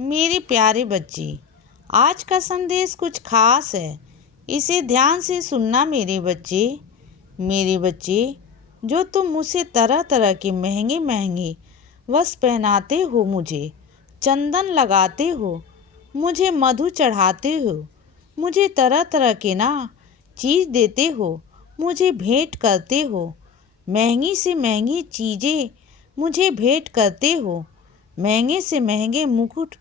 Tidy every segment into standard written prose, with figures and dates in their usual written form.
मेरे प्यारे बच्चे, आज का संदेश कुछ खास है। इसे ध्यान से सुनना मेरे बच्चे। मेरे बच्चे, जो तुम मुझसे तरह तरह के महंगे महंगे वस्त्र पहनाते हो, मुझे चंदन लगाते हो, मुझे मधु चढ़ाते हो, मुझे तरह तरह के चीज़ देते हो, मुझे भेंट करते हो, महंगी से महंगी चीज़ें मुझे भेंट करते हो, महंगे से महंगे मुकुट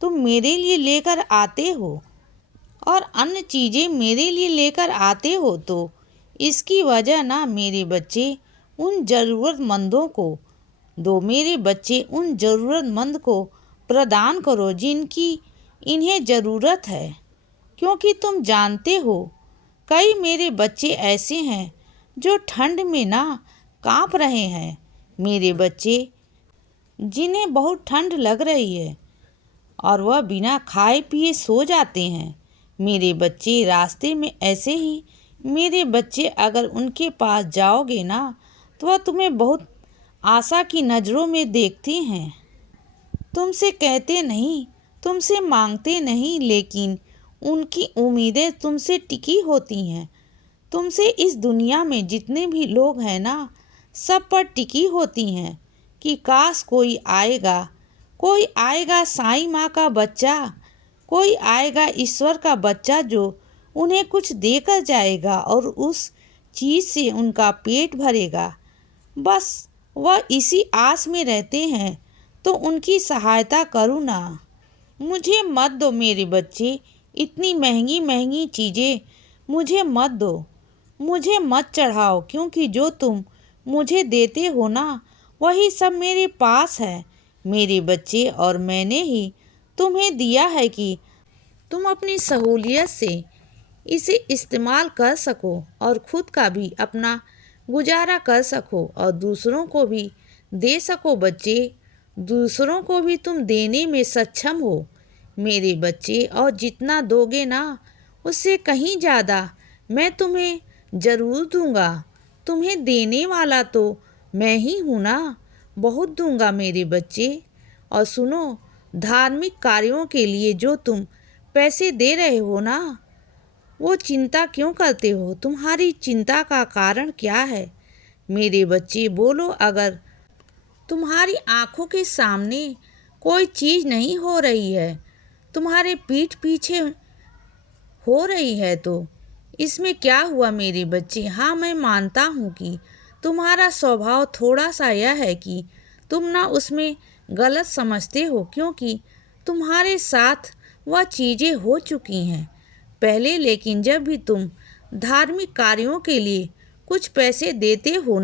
तुम मेरे लिए लेकर आते हो और अन्य चीज़ें मेरे लिए लेकर आते हो, तो इसकी वजह मेरे बच्चे उन ज़रूरतमंदों को दो। मेरे बच्चे, उन ज़रूरतमंद को प्रदान करो जिनकी इन्हें ज़रूरत है, क्योंकि तुम जानते हो कई मेरे बच्चे ऐसे हैं जो ठंड में काँप रहे हैं। मेरे बच्चे, जिन्हें बहुत ठंड लग रही है और वह बिना खाए पिए सो जाते हैं। मेरे बच्चे, रास्ते में ऐसे ही मेरे बच्चे अगर उनके पास जाओगे तो वह तुम्हें बहुत आशा की नज़रों में देखते हैं। तुमसे कहते नहीं, तुमसे मांगते नहीं, लेकिन उनकी उम्मीदें तुमसे टिकी होती हैं। तुमसे इस दुनिया में जितने भी लोग हैं सब पर टिकी होती हैं कि काश कोई आएगा साईं माँ का बच्चा, कोई आएगा ईश्वर का बच्चा जो उन्हें कुछ देकर जाएगा और उस चीज़ से उनका पेट भरेगा। बस वह इसी आस में रहते हैं, तो उनकी सहायता करूँ ना। मुझे मत दो मेरे बच्चे, इतनी महंगी महंगी चीज़ें मुझे मत दो, मुझे मत चढ़ाओ, क्योंकि जो तुम मुझे देते हो वही सब मेरे पास है मेरे बच्चे। और मैंने ही तुम्हें दिया है कि तुम अपनी सहूलियत से इसे इस्तेमाल कर सको और ख़ुद का भी अपना गुजारा कर सको और दूसरों को भी दे सको। बच्चे, दूसरों को भी तुम देने में सक्षम हो मेरे बच्चे, और जितना दोगे उससे कहीं ज़्यादा मैं तुम्हें ज़रूर दूंगा। तुम्हें देने वाला तो मैं ही हूँ बहुत दूंगा मेरे बच्चे। और सुनो, धार्मिक कार्यों के लिए जो तुम पैसे दे रहे हो वो चिंता क्यों करते हो? तुम्हारी चिंता का कारण क्या है मेरे बच्चे? बोलो। अगर तुम्हारी आंखों के सामने कोई चीज़ नहीं हो रही है, तुम्हारे पीठ पीछे हो रही है, तो इसमें क्या हुआ मेरे बच्चे? हाँ, मैं मानता हूँ कि तुम्हारा स्वभाव थोड़ा सा यह है कि तुम उसमें गलत समझते हो, क्योंकि तुम्हारे साथ वह चीज़ें हो चुकी हैं पहले। लेकिन जब भी तुम धार्मिक कार्यों के लिए कुछ पैसे देते हो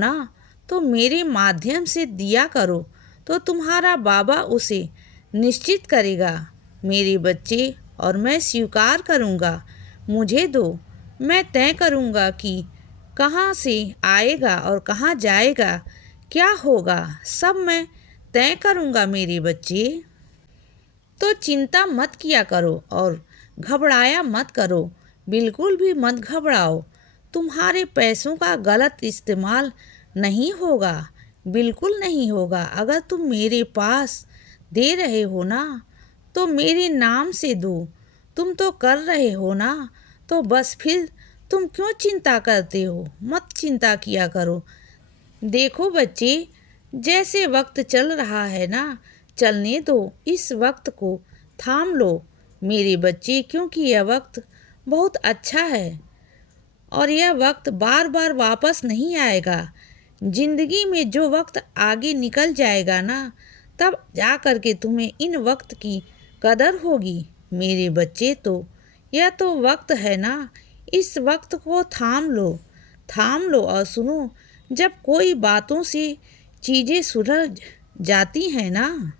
तो मेरे माध्यम से दिया करो, तो तुम्हारा बाबा उसे निश्चित करेगा मेरे बच्चे, और मैं स्वीकार करूँगा। मुझे दो, मैं तय करूँगा कि कहाँ से आएगा और कहाँ जाएगा, क्या होगा, सब मैं तय करूँगा मेरे बच्चे। तो चिंता मत किया करो और घबराया मत करो, बिल्कुल भी मत घबराओ। तुम्हारे पैसों का गलत इस्तेमाल नहीं होगा, बिल्कुल नहीं होगा। अगर तुम मेरे पास दे रहे हो तो मेरे नाम से दो। तुम तो कर रहे हो तो बस फिर तुम क्यों चिंता करते हो? मत चिंता किया करो। देखो बच्चे, जैसे वक्त चल रहा है चलने दो, इस वक्त को थाम लो मेरे बच्चे, क्योंकि यह वक्त बहुत अच्छा है और यह वक्त बार बार वापस नहीं आएगा। ज़िंदगी में जो वक्त आगे निकल जाएगा तब जा कर के तुम्हें इन वक्त की कदर होगी मेरे बच्चे। तो यह तो वक्त है इस वक्त को थाम लो और सुनो। जब कोई बातों से चीज़ें सुलझ जाती हैं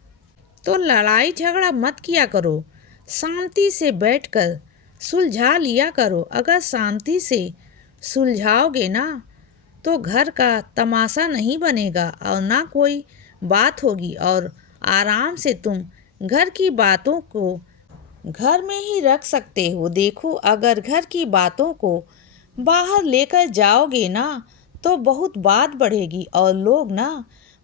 तो लड़ाई झगड़ा मत किया करो, शांति से बैठकर सुलझा लिया करो। अगर शांति से सुलझाओगे तो घर का तमाशा नहीं बनेगा और ना कोई बात होगी, और आराम से तुम घर की बातों को घर में ही रख सकते हो। देखो, अगर घर की बातों को बाहर लेकर जाओगे तो बहुत बात बढ़ेगी और लोग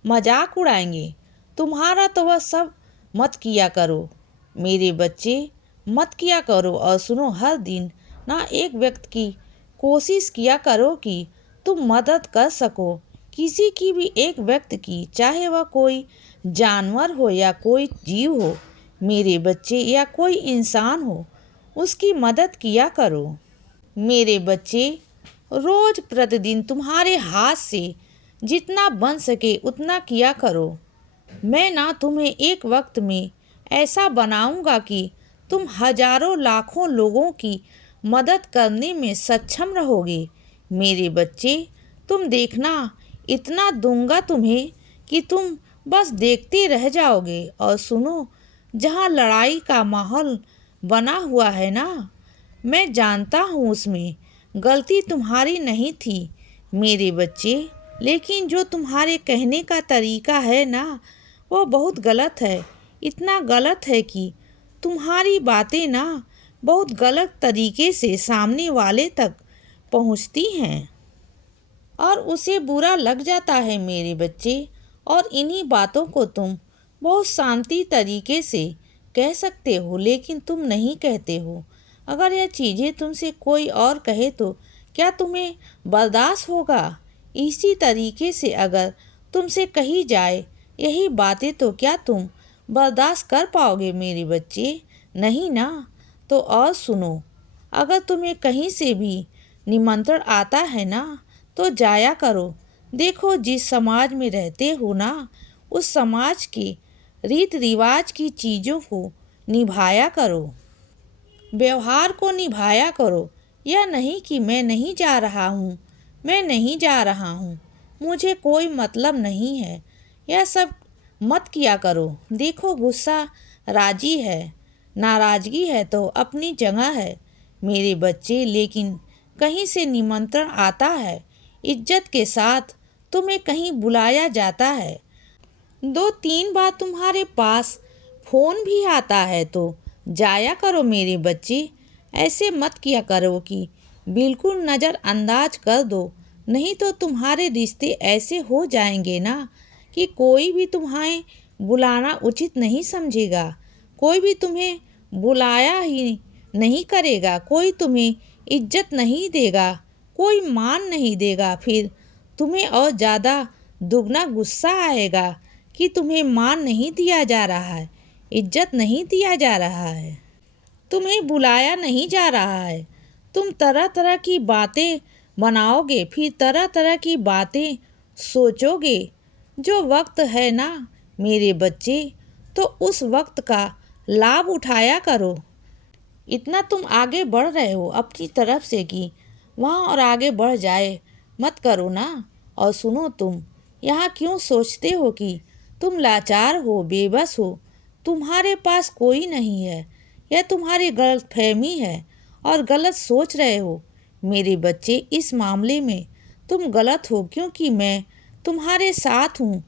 मजाक उड़ाएंगे तुम्हारा। तो वह सब मत किया करो मेरे बच्चे मत किया करो। और सुनो, हर दिन ना एक व्यक्ति की कोशिश किया करो कि तुम मदद कर सको, किसी की भी एक व्यक्ति की, चाहे वह कोई जानवर हो या कोई जीव हो मेरे बच्चे, या कोई इंसान हो, उसकी मदद किया करो। मेरे बच्चे, रोज प्रतिदिन तुम्हारे हाथ से जितना बन सके उतना किया करो। मैं ना तुम्हें एक वक्त में ऐसा बनाऊंगा कि तुम हजारों लाखों लोगों की मदद करने में सक्षम रहोगे। मेरे बच्चे, तुम देखना, इतना दूंगा तुम्हें कि तुम बस देखते रह जाओगे। और सुनो, जहाँ लड़ाई का माहौल बना हुआ है ना, मैं जानता हूँ उसमें गलती तुम्हारी नहीं थी मेरे बच्चे, लेकिन जो तुम्हारे कहने का तरीका है ना, वो बहुत गलत है। इतना गलत है कि तुम्हारी बातें ना बहुत गलत तरीके से सामने वाले तक पहुंचती हैं और उसे बुरा लग जाता है मेरे बच्चे। और इन्हीं बातों को तुम बहुत शांति तरीके से कह सकते हो, लेकिन तुम नहीं कहते हो। अगर यह चीज़ें तुमसे कोई और कहे तो क्या तुम्हें बर्दाश्त होगा? इसी तरीके से अगर तुमसे कही जाए यही बातें तो क्या तुम बर्दाश्त कर पाओगे मेरे बच्चे? नहीं ना। तो और सुनो, अगर तुम्हें कहीं से भी निमंत्रण आता है ना, तो जाया करो। देखो, जिस समाज में रहते हो ना, उस समाज के रीत रिवाज की चीज़ों को निभाया करो, व्यवहार को निभाया करो। यह नहीं कि मैं नहीं जा रहा हूँ, मैं नहीं जा रहा हूँ, मुझे कोई मतलब नहीं है, यह सब मत किया करो। देखो, गुस्सा राजी है, नाराज़गी है तो अपनी जगह है मेरे बच्चे, लेकिन कहीं से निमंत्रण आता है, इज्जत के साथ तुम्हें कहीं बुलाया जाता है, 2-3 बार तुम्हारे पास फ़ोन भी आता है तो जाया करो मेरे बच्चे। ऐसे मत किया करो कि बिल्कुल नज़रअंदाज कर दो, नहीं तो तुम्हारे रिश्ते ऐसे हो जाएंगे ना कि कोई भी तुम्हें बुलाना उचित नहीं समझेगा, कोई भी तुम्हें बुलाया ही नहीं करेगा, कोई तुम्हें इज्जत नहीं देगा, कोई मान नहीं देगा। फिर तुम्हें और ज़्यादा दुगना गुस्सा आएगा कि तुम्हें मान नहीं दिया जा रहा है, इज्जत नहीं दिया जा रहा है, तुम्हें बुलाया नहीं जा रहा है। तुम तरह तरह की बातें बनाओगे, फिर तरह तरह की बातें सोचोगे। जो वक्त है ना मेरे बच्चे, तो उस वक्त का लाभ उठाया करो। इतना तुम आगे बढ़ रहे हो अपनी तरफ से कि वहाँ और आगे बढ़ जाए, मत करो ना। और सुनो, तुम यहाँ क्यों सोचते हो कि तुम लाचार हो, बेबस हो, तुम्हारे पास कोई नहीं है? यह तुम्हारी गलतफहमी है और गलत सोच रहे हो मेरे बच्चे। इस मामले में तुम गलत हो, क्योंकि मैं तुम्हारे साथ हूँ,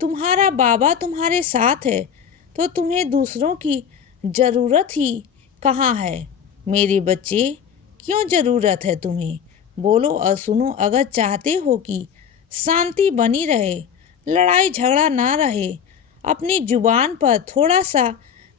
तुम्हारा बाबा तुम्हारे साथ है, तो तुम्हें दूसरों की ज़रूरत ही कहाँ है मेरे बच्चे? क्यों ज़रूरत है तुम्हें? बोलो। और सुनो, अगर चाहते हो कि शांति बनी रहे, लड़ाई झगड़ा ना रहे, अपनी जुबान पर थोड़ा सा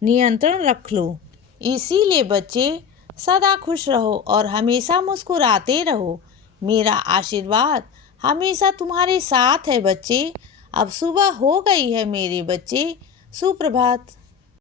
नियंत्रण रख लो। इसीलिए बच्चे, सदा खुश रहो और हमेशा मुस्कुराते रहो। मेरा आशीर्वाद हमेशा तुम्हारे साथ है बच्चे। अब सुबह हो गई है मेरे बच्चे, सुप्रभात।